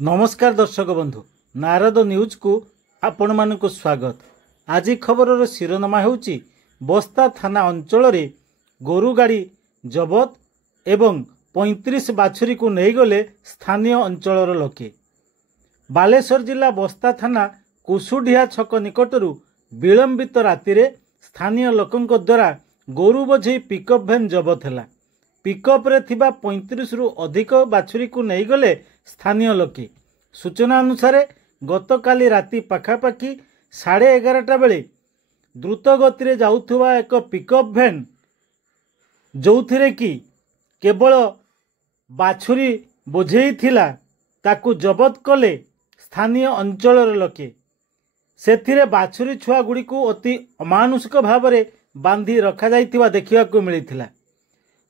नमस्कार दर्शक बंधु नारद न्यूज को आपण मानक स्वागत। आज खबर शिरोनामा होउची बस्ता थाना अंचल रे गोरु गाड़ी जबत एवं 35 बाछुरी को नहीं गले स्थानीय अंचल लोके। बालेश्वर जिला बस्ता थाना कुसुडिया छक निकटरू विलंबित राति रे स्थानीय लोकंक द्वारा गोरु बोझे पिकअप भैन जबत है। पिकअप रे थिबा 35 रु अधिक बाछुरी को नहीं गले स्थानीय लोके। सूचना अनुसार गतकाली राति पाखापाखि 11:30 बेले द्रुत गति रे जाउथुवा एक पिकअप भैन जोथिरे कि केवल बाछुरी बोझेई थिला ताकू जबत कले स्थानीय अंचल लोके। सेथिरे बाछुरी छुआ गुड़ी को अति अमानुषिक भाव में बांधी रखा जाइथिबा देखिबाकू मिलिथिला।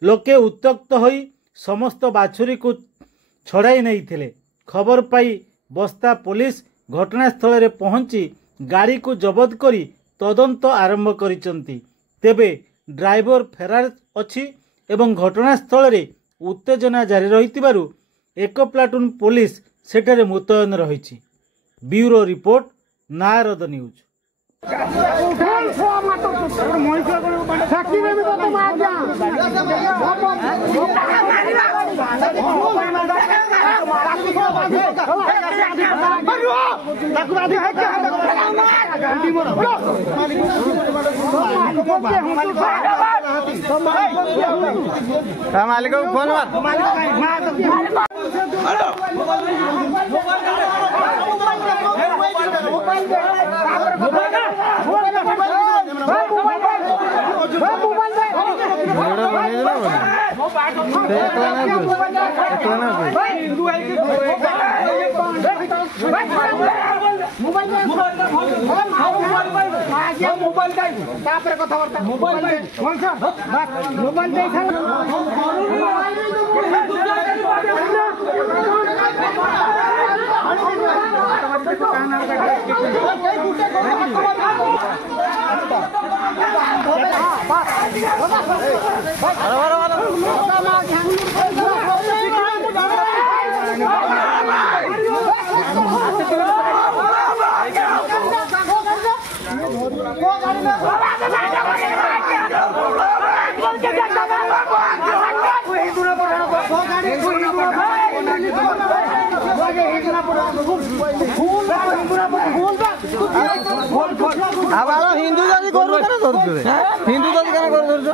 लोके उत्तक्त होई समस्त बाछुरी को छड़ाई नहीं थिले। खबर पाई बस्ता पुलिस घटनास्थल रे पहुंची गाड़ी को जबत करी तदंत आरंभ करिसंती। तेबे ड्राइवर फेरार अछि एवं घटनास्थल रे उत्तेजना जारी रहितिबारु एक प्लाटून पुलिस सेठारे मुतयन रहिछि। Bureau report Narad news. मालिक फोन हिंदू जाति करू केना धरछु रे हिंदू जाति केना कर धरछु